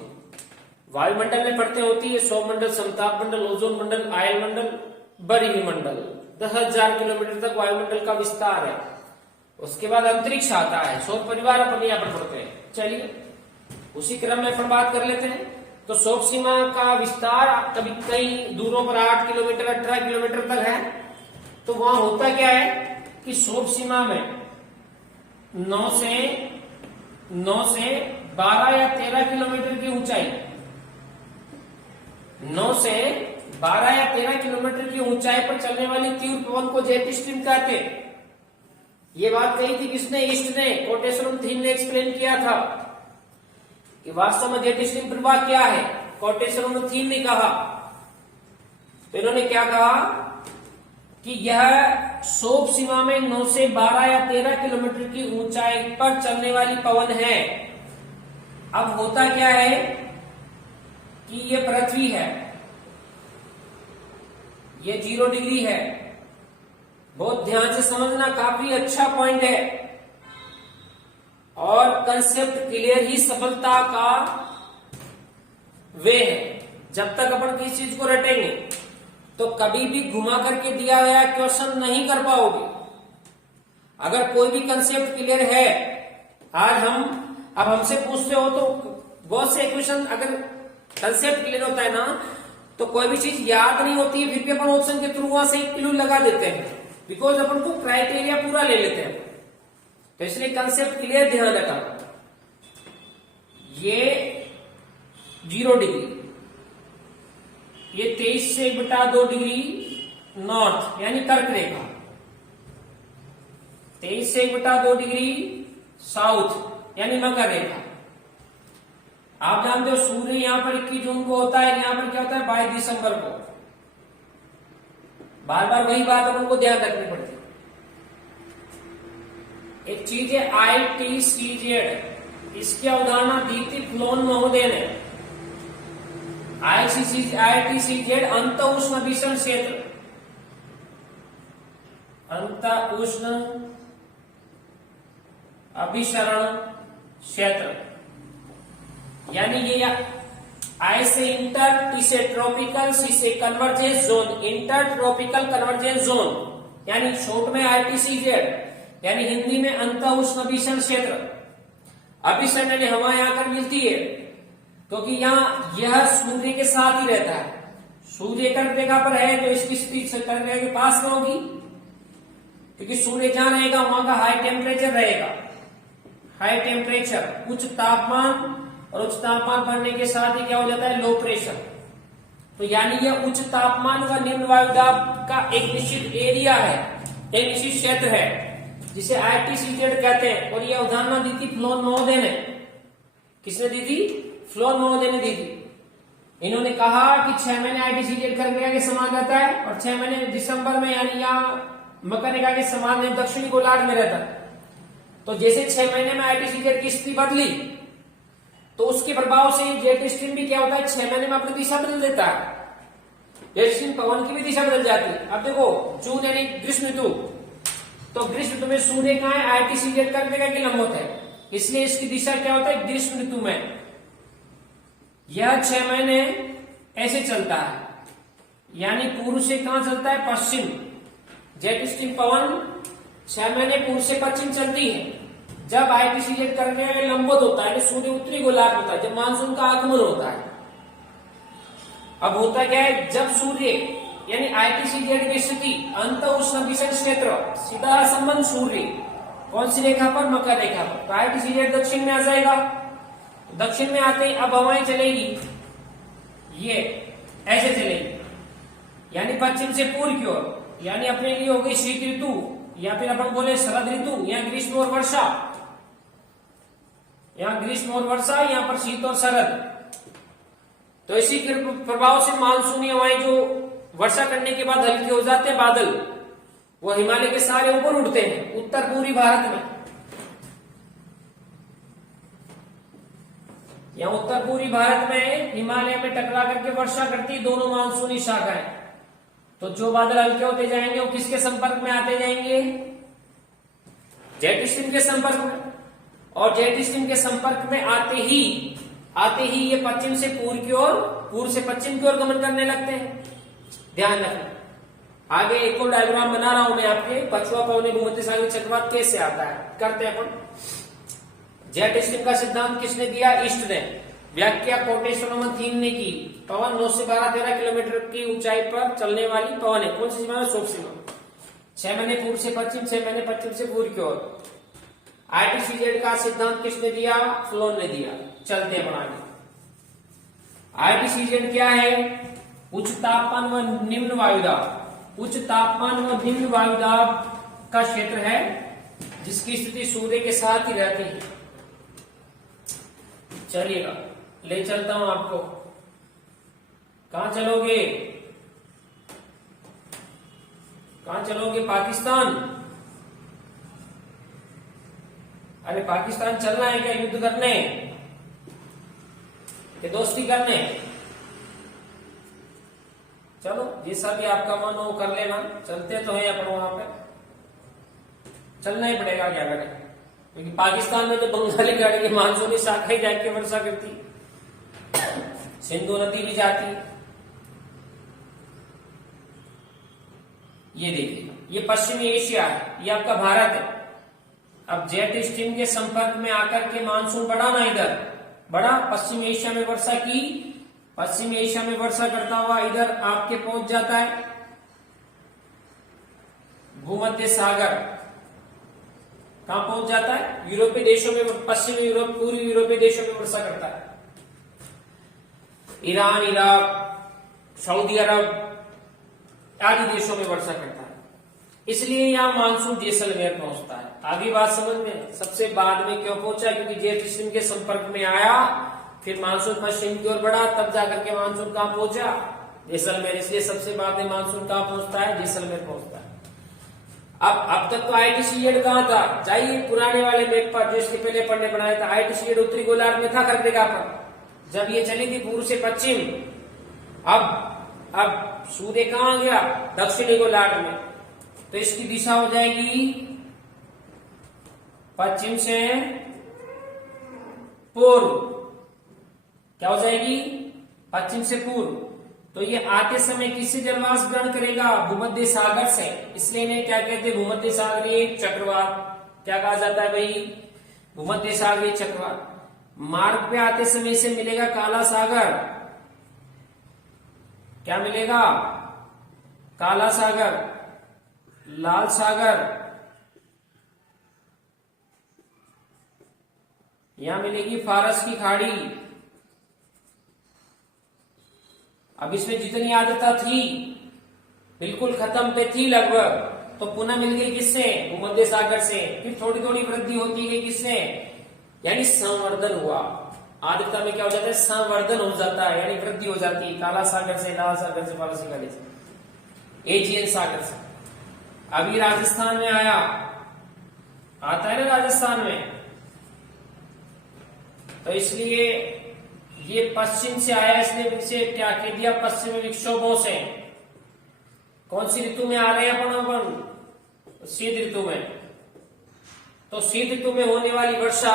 वायुमंडल में पड़ते होती है सौर मंडल, समताप मंडल, ओजोन मंडल, आयल मंडल, बरही मंडल। 10,000 किलोमीटर तक वायुमंडल का विस्तार है। उसके बाद अंतरिक्ष आता है, सौर परिवार अपन यहाँ पर पढ़ते हैं। चलिए, उसी क्रम में अपन बात कर लेते हैं। तो शोक सीमा का विस्तार कभी कई दूरों पर 8 किलोमीटर 18 किलोमीटर तक है। तो वहां होता क्या है कि शोक सीमा में 9 से 12 या 13 किलोमीटर की ऊंचाई, 9 से 12 या 13 किलोमीटर की ऊंचाई पर चलने वाली तीव्र पवन को जेट स्ट्रीम कहते हैं। ये बात कही थी किसने? ईस्ट ने, कोटेश्वरम थीम ने एक्सप्लेन किया था कि वास्तव में जेट स्ट्रीम प्रवाह क्या है। कोटेश्वरम थीम ने कहा, तो इन्होंने क्या कहा कि यह शोक सीमा में 9 से 12 या 13 किलोमीटर की ऊंचाई पर चलने वाली पवन है। अब होता क्या है कि ये पृथ्वी है, ये 0 डिग्री है। बहुत ध्यान से समझना, काफी अच्छा पॉइंट है और कंसेप्ट क्लियर ही सफलता का वे है। जब तक अपन किसी चीज को रटेंगे तो कभी भी घुमा करके दिया गया क्वेश्चन नहीं कर पाओगे। अगर कोई भी कंसेप्ट क्लियर है, आज अब हमसे पूछते हो तो बहुत से क्वेश्चन अगर कंसेप्ट क्लियर होता है ना तो कोई भी चीज याद नहीं होती है, फिर भी अपन ऑप्शन के थ्रू वहां से एक क्लू लगा देते हैं, बिकॉज अपन को क्राइटेरिया पूरा ले लेते हैं। तो इसलिए कंसेप्ट क्लियर ध्यान रखना। ये 0 डिग्री, ये 23 से 1/2 डिग्री नॉर्थ यानी कर्क रेखा, 23 से 1/2 डिग्री साउथ यानी मकर रेखा। आप जानते हो सूर्य यहां पर 21 जून को होता है, यहां पर क्या होता है 22 दिसंबर को। बार बार वही बात अपन को ध्यान रखनी पड़ती है। एक चीज है ITCZ, इसकी अवधारणा दी थी फ्लोन महोदय ने। ITCZ अंत उष्ण भीषण क्षेत्र, अंत उष्ण अभिसरण क्षेत्र, यानी ये आई से इंटर, टी से ट्रॉपिकल, सी से convergence zone, inter tropical convergence zone, यानी शॉर्ट में ITCZ, यानी हिंदी में अंत उष्ण भीषण क्षेत्र। अभिसरण यानी हवाएं आकर मिलती है, क्योंकि यहाँ यह सूर्य के साथ ही रहता है। सूर्य कर्क रेखा पर है तो इसकी स्थिति कर्क रेखा के पास में होगी, क्योंकि सूर्य जहां रहेगा वहां का हाई टेम्परेचर रहेगा। हाई टेम्परेचर, उच्च तापमान, और उच्च तापमान बढ़ने के साथ ही क्या हो जाता है लो प्रेशर। तो यानी यह उच्च तापमान व निम्न वायुदाब का एक निश्चित एरिया है, एक निश्चित क्षेत्र है, जिसे ITCZ कहते हैं। और यह अवधारणा दी थी फ्लोन महोदय ने। किसने दी थी? फ्लोन महोदय ने दी थी। इन्होंने कहा कि 6 महीने ITCZ कर्क रेखा के समान रहता है और 6 महीने दिसंबर में यानी यहाँ मकर रेखा के समान में दक्षिणी गोलार्ध में रहता है। तो जैसे 6 महीने में ITCZ की स्थिति बदली तो उसके प्रभाव से जेट स्ट्रीम भी क्या होता है 6 महीने में अपनी दिशा बदल देता है। जेट स्ट्रीम पवन की भी दिशा बदल जाती है। अब देखो जून यानी ग्रीष्म ऋतु, तो ग्रीष्म ऋतु में सूर्य कहाँ है? ITCZ कर्क रेखा के लंबवत है, इसलिए इसकी दिशा क्या होता है ग्रीष्म ऋतु में। यह 6 महीने ऐसे चलता है, यानी पूर्व से कहां चलता है? पश्चिम। जेट स्ट्रीम पवन 6 महीने पूर्व से पश्चिम चलती है। जब ITCZ कर्क रेखा के लंबवत होता है, सूर्य उत्तरी गोलार्ध होता है, जब मानसून का आगमन होता है। अब होता क्या है, जब सूर्य यानी ITCZ की स्थिति अंत उष्ण भीषण क्षेत्र, सीधा संबंध सूर्य कौन सी रेखा पर? मकर रेखा पर। तो ITCZ दक्षिण में आ जाएगा। दक्षिण में आते ही अब हवाएं चलेगी, ये ऐसे चलेगी, यानी पश्चिम से पूर्व की ओर, यानी अपने लिए हो गई शीत ऋतु, या फिर अपन बोले शरद ऋतु, या ग्रीष्म और वर्षा। यहाँ ग्रीष्म और वर्षा, यहाँ पर शीत और शरद। तो इसी के प्रभाव से मानसूनी हवाएं जो वर्षा करने के बाद हल्के हो जाते हैं बादल, वो हिमालय के सारे ऊपर उड़ते हैं उत्तर पूर्वी भारत में। यहाँ उत्तर पूर्वी भारत में हिमालय में टकरा करके वर्षा करती दोनों मानसूनी शाखाएं। तो जो बादल हल्के होते जाएंगे वो किसके संपर्क में आते जाएंगे? जेट स्ट्रीम के संपर्क में। और जेट स्ट्रीम के संपर्क में आते ही ये पश्चिम से पूर्व की ओर, पूर्व से पश्चिम की ओर गमन करने लगते हैं। ध्यान रखना। आगे एक और डायग्राम बना रहा हूं मैं आपके, पछुआ पवनी भूमध्यसागरीय चक्रवात कैसे आता है, करते हैं अपन। जेट स्ट्रीम का सिद्धांत किसने दिया? ईस्ट ने। व्याख्या कोटेश्वर नंबर 3 ने की। पवन 9 से 12-13 किलोमीटर की ऊंचाई पर चलने वाली पवन है। कौन सी सीमा में? शोक सीमा। 6 महीने पूर्व से पश्चिम, 6 महीने पश्चिम से पूर्व की ओर। ITCZ का सिद्धांत किसने दिया? फ्लोन ने दिया। चलते हैं आगे। ITCZ क्या है? उच्च तापमान व निम्न वायुदाब। उच्च तापमान व निम्न वायुदाब का क्षेत्र है जिसकी स्थिति सूर्य के साथ ही रहती है। चलिएगा, ले चलता हूं आपको। कहां चलोगे? कहां चलोगे? पाकिस्तान। अरे पाकिस्तान चलना है क्या? युद्ध करने कि दोस्ती करने? चलो जैसा भी आपका मन हो कर लेना। चलते तो है अपन वहां पे, चलना ही पड़ेगा, क्या करें, क्योंकि पाकिस्तान में तो बंगाली गाड़ी की मानसूनी शाखा ही जाके वर्षा करती, सिंधु नदी भी जाती। ये देखिए, ये पश्चिमी एशिया है, ये आपका भारत है। अब जेट स्ट्रीम के संपर्क में आकर के मानसून बढ़ा ना, इधर बढ़ा, पश्चिम एशिया में वर्षा की, पश्चिम एशिया में वर्षा करता हुआ इधर आपके पहुंच जाता है भूमध्य सागर। कहां पहुंच जाता है? यूरोपीय देशों में, पश्चिमी यूरोप, पूर्वी यूरोपीय देशों में वर्षा करता है। ईरान, इराक, सऊदी अरब आदि देशों में वर्षा करता है। इसलिए यहां मानसून जैसलमेर पहुंचता है। आगे बात समझ में, सबसे बाद में क्यों पहुंचा? क्योंकि जेट स्ट्रीम के संपर्क में आया, फिर मानसून पश्चिम की ओर बढ़ा, तब जाकर के मानसून कहां पहुंचा? जैसलमेर। इसलिए सबसे बाद में मानसून कहां पहुंचता है? जैसलमेर पहुंचता है। अब तक तो ITCZ कहां था? जाइए पुराने वाले मैप पर, जो इसके पहले पढ़ने बनाया था। ITCZ उत्तरी गोलार्ध में था, कर्करेखा पर, जब ये चली थी पूर्व से पश्चिम। अब सूर्य कहां आ गया? दक्षिणी गोलार्ध में, तो इसकी दिशा हो जाएगी पश्चिम से पूर्व। क्या हो जाएगी? पश्चिम से पूर्व। तो ये आते समय किससे जलवाष्प ग्रहण करेगा? भूमध्य सागर से। इसलिए इन्हें क्या कहते हैं? भूमध्य सागरीय चक्रवात। क्या कहा जाता है भाई? भूमध्य सागरीय चक्रवात। मार्ग पे आते समय से मिलेगा काला सागर। क्या मिलेगा? काला सागर, लाल सागर, यहां मिलेगी फारस की खाड़ी। अब इसमें जितनी आर्द्रता थी बिल्कुल खत्म पे थी लगभग, तो पुनः मिल गई किससे? भूमध्य सागर से। फिर थोड़ी थोड़ी वृद्धि होती गई किससे? यानी संवर्धन हुआ। आर्द्रता में क्या हो जाता है? संवर्धन हो जाता है, यानी वृद्धि हो जाती है। काला सागर से, लाल सागर से, फारस की खाड़ी से, एजियन सागर से। अभी राजस्थान में आया, आता है ना राजस्थान में, तो इसलिए ये पश्चिम से आया, इसलिए इसे क्या कह दिया? पश्चिमी विक्षोभों से। कौन सी ऋतु में आ रहे हैं अपन? शीत ऋतु में। तो शीत ऋतु में होने वाली वर्षा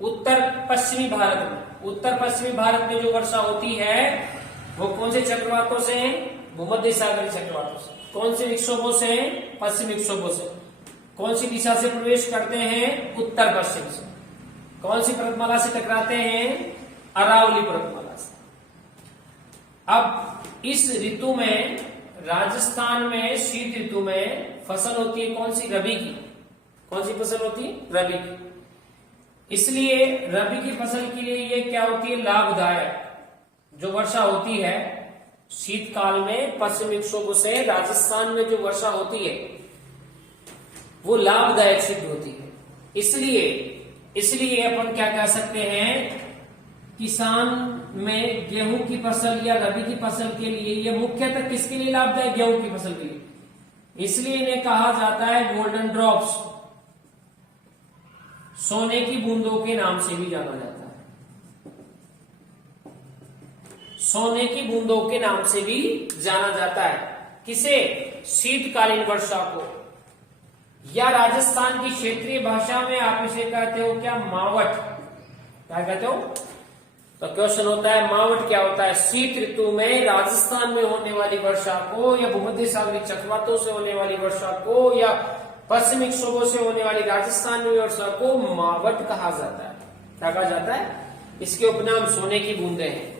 उत्तर पश्चिमी भारत में, उत्तर पश्चिमी भारत में जो वर्षा होती है वो कौन से चक्रवातों से? भूमध्य सागरीय चक्रवातों से। कौन से विक्षोभों से? पश्चिमी विक्षोभों से। कौन सी दिशा से प्रवेश करते हैं? उत्तर पश्चिम से। कौन सी पर्वतमाला से टकराते हैं? अरावली पर्वतमाला से। अब इस ऋतु में, राजस्थान में शीत ऋतु में फसल होती है कौन सी? रबी की। कौन सी फसल होती है? रबी की। इसलिए रबी की फसल के लिए ये क्या होती है? लाभदायक। जो वर्षा होती है शीतकाल में पश्चिमी विक्षोभ से राजस्थान में जो वर्षा होती है वो लाभदायक सिद्ध होती है। इसलिए अपन क्या कह सकते हैं? किसान में गेहूं की फसल या रबी की फसल के लिए ये मुख्यतः किसके लिए लाभदायक? गेहूं की फसल के लिए। इसलिए इन्हें कहा जाता है गोल्डन ड्रॉप्स, सोने की बूंदों के नाम से भी जाना जाता है। सोने की बूंदों के नाम से भी जाना जाता है। किसे? शीतकालीन वर्षा को। या राजस्थान की क्षेत्रीय भाषा में आप इसे कहते हो क्या? मावठ। क्या कहते हो? तो क्वेश्चन होता है मावठ क्या होता है? शीत ऋतु में राजस्थान में होने वाली वर्षा को, या भूमध्य सागरीय चक्रवातों से होने वाली वर्षा को, या पश्चिमी विक्षोभों से होने वाली राजस्थान में वर्षा को मावठ कहा जाता है। क्या कहा जाता है? इसके उपनाम सोने की बूंदे हैं।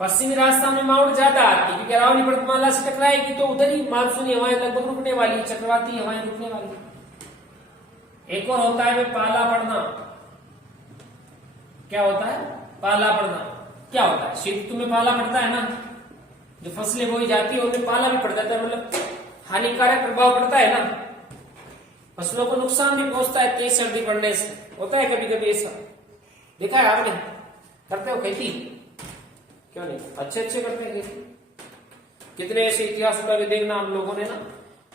पश्चिमी राजस्थान में माउंट ज्यादा आती है क्योंकि अरावली पर्वतमाला से टकराएगी तो उधर ही मानसूनी हवाएं लगभग रुकने वाली, चक्रवाती हवाएं रुकने वाली। एक और होता है पाला पड़ना। क्या होता है? पाला पड़ना। क्या होता है? शीत ऋतु में पाला पड़ता है ना, जो फसलें बोई जाती है उनमें पाला भी पड़ जाता है, मतलब हानिकारक प्रभाव पड़ता है ना, फसलों को नुकसान भी पहुंचता है तेज सर्दी पड़ने से। होता है कभी कभी ऐसा, देखा है आपने? करते हो खेती? क्यों नहीं, अच्छे करते हैं खेती। कितने ऐसे इतिहास में भी देखना हम लोगों ने ना,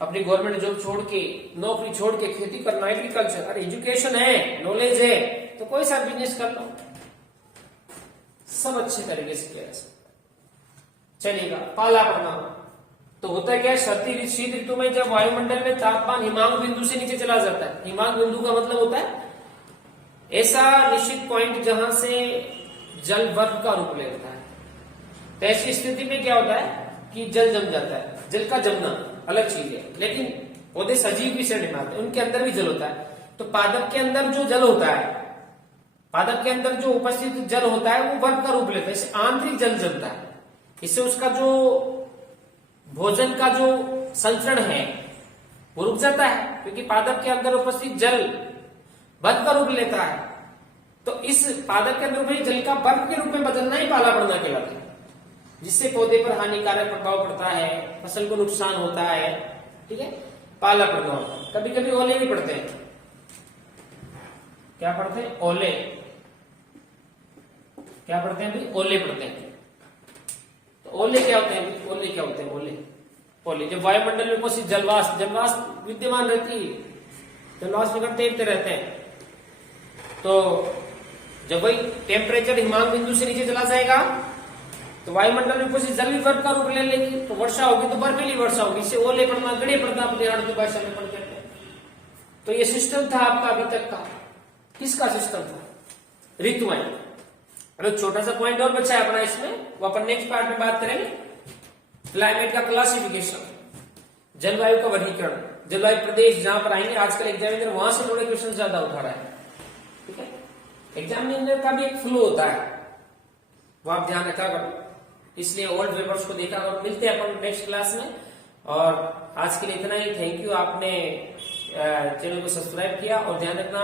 अपनी गवर्नमेंट जॉब छोड़ के, नौकरी छोड़ के खेती करना, एग्रीकल्चर। अरे एजुकेशन है, नॉलेज है तो कोई सा बिजनेस कर लो, सब अच्छे तरीके से किया चलेगा। पाला पड़ना तो होता है क्या, शीत ऋतु में जब वायुमंडल में तापमान हिमांक बिंदु से नीचे चला जाता है। हिमांक बिंदु का मतलब होता है ऐसा निश्चित पॉइंट जहां से जल बर्फ का रूप लेता है। तो ऐसी स्थिति में क्या होता है कि जल जम जाता है। जल का जमना अलग चीज है, लेकिन पौधे सजीव भी शरीर में आते हैं, उनके अंदर भी जल होता है। तो पादप के अंदर जो जल होता है, पादप के अंदर जो उपस्थित जल होता है वो बर्फ का रूप लेता है। इससे आंतरिक जल जमता है, इससे उसका जो भोजन का जो संचरण है वो रुक जाता है, क्योंकि पादप के अंदर उपस्थित जल बर्फ का रूप लेता है। तो इस पादप के अंदर उपस्थित जल का बर्फ के रूप में बदलना ही पाला पड़ना कहलाता है, जिससे पौधे पर हानिकारक प्रभाव पड़ता है, फसल को नुकसान होता है। ठीक है, पाला पड़ना। कभी कभी ओले भी पड़ते हैं। क्या पड़ते हैं? ओले। क्या पड़ते हैं भाई? ओले पड़ते हैं। तो ओले क्या होते हैं? ओले क्या होते हैं? ओले जब वायुमंडल में कुछ जलवाष्प विद्यमान रहती है, जलवाष्प निकट तैरते रहते हैं, तो जब वही टेम्परेचर हिमांक बिंदु से नीचे चला जाएगा तो वायुमंडल में कुछ जल भी बर्फ का रूप ले लेगी, तो वर्षा होगी तो बर्फीली वर्षा होगी। इससे ओले पड़ना, गड़े पड़ना अपने की भाषा में पढ़ कहते हैं। तो ये सिस्टम था आपका अभी तक का। किसका सिस्टम था? ऋतुएं। अगर छोटा सा पॉइंट और बचा है अपना इसमें, वो अपन नेक्स्ट पार्ट में बात करेंगे। क्लाइमेट का क्लासिफिकेशन, जलवायु का वर्गीकरण, जलवायु प्रदेश जहां पर आएंगे। आजकल एग्जामिनर वहां से जुड़े क्वेश्चन ज्यादा उठा रहा है। ठीक है, एग्जामिनर का भी एक फ्लो होता है, वो आप ध्यान रखा करो। इसलिए ओल्ड पेपर्स को देखा करो। मिलते हैं अपन नेक्स्ट क्लास में, और आज के लिए इतना ही। थैंक यू, आपने चैनल को सब्सक्राइब किया। और ध्यान रखना,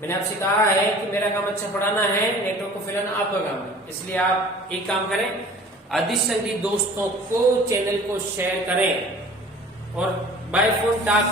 मैंने आपसे कहा है कि मेरा काम अच्छा पढ़ाना है, नेटवर्क को फैलाना आपका काम है। इसलिए आप एक काम करें, अधिक से अधिक दोस्तों को चैनल को शेयर करें और बाय फोन टास्क